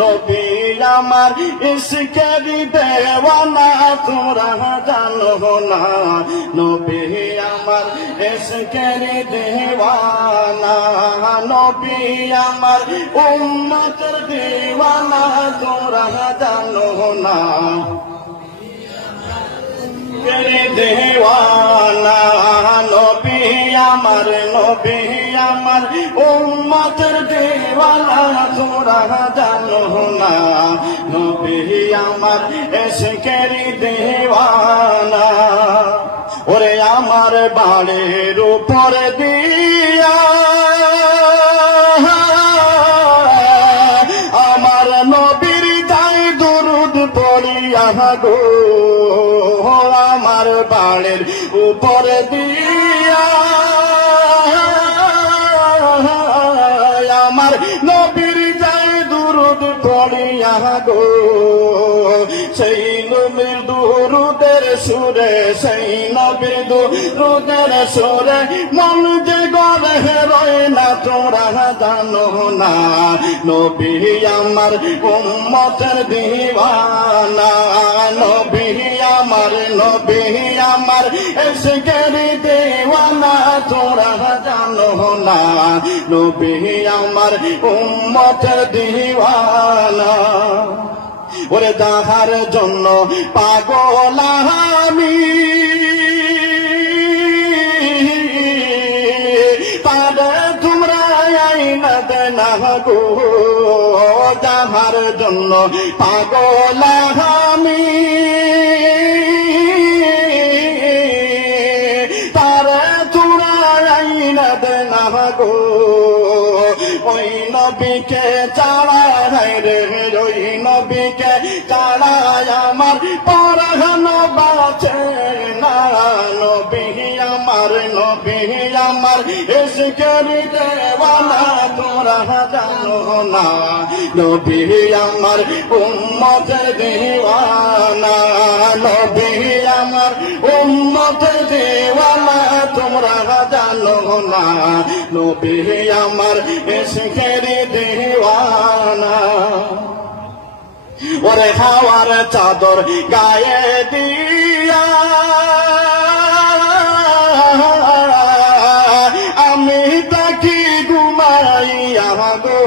নবী আমার ইশকের দেওয়ানা তোমরা জানো না নবী আমার ইশকের দেওয়ানা নবী আমার উম্মতের দেওয়ানা তোমরা জানো না দেওয়ানা নবী আমার উম্মতের দেওয়ানা তোমরা জানো না নবী আমার ইশকের দেওয়ানা ওরে আমার বাড়ির উপর দিয়া আমার নবীর তাই দুরুদ পড়িয়া গো আমার বাড়ির উপর দিয়া আমার নবীর তাই দুরুদ পড়িয়া গো সেই নবীর দুরুদের সুরে সেই নবীর দুরুদের সুরে মন যে গড়ে রয় না তোরা জানো না নবী আমার উম্মতের দিওয়ানা নবী আমার ইশকের দেওয়ানা তোরা জানো না নবী আমার উম্মতের দিওয়ানা ওরে যাহার জন্য পাগল আমি তারে তোমরা আইনা দেনা গো যাহার জন্য পাগল আমি তারে তোমরা আইনা দেনা গো ওই নবীকে চাড়াই রে ওই নবীকে চাড়াই আমার পরাহন বাঁচে না নবী আমার ইশকের দেওয়ানা তোরা জানো না নবী আমার উম্মতের দিওয়ানা নবী আমার উম্মতের দিওয়ানা তোমরা জানো না নবী আমার ইশকের দিওয়ানা ওরে হাওয়ার চাদর গায়ে দিয়া আমি তাকি ঘুমাইয়া গো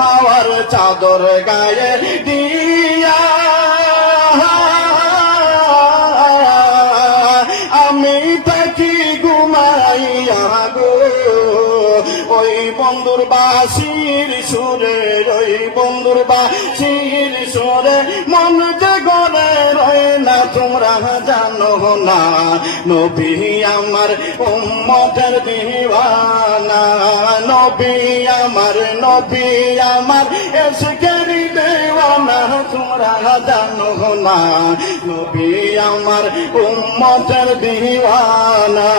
হাওয়ার চাদর গায়ে দিয়া আমি তাকি ঘুমাইয়া গো ওই বন্ধুর বাঁশির সুরে ওই বন্ধুর বাঁশির সুরে মন যে গড়ে রয় না তোমরা জানো না নবী আমার উম্মতের দিওয়ানা নবী আমার ইশকের দেওয়ানা তোমরা জানো না নবী আমার উম্মতের দিওয়ানা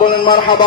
বলেন মারহাবা।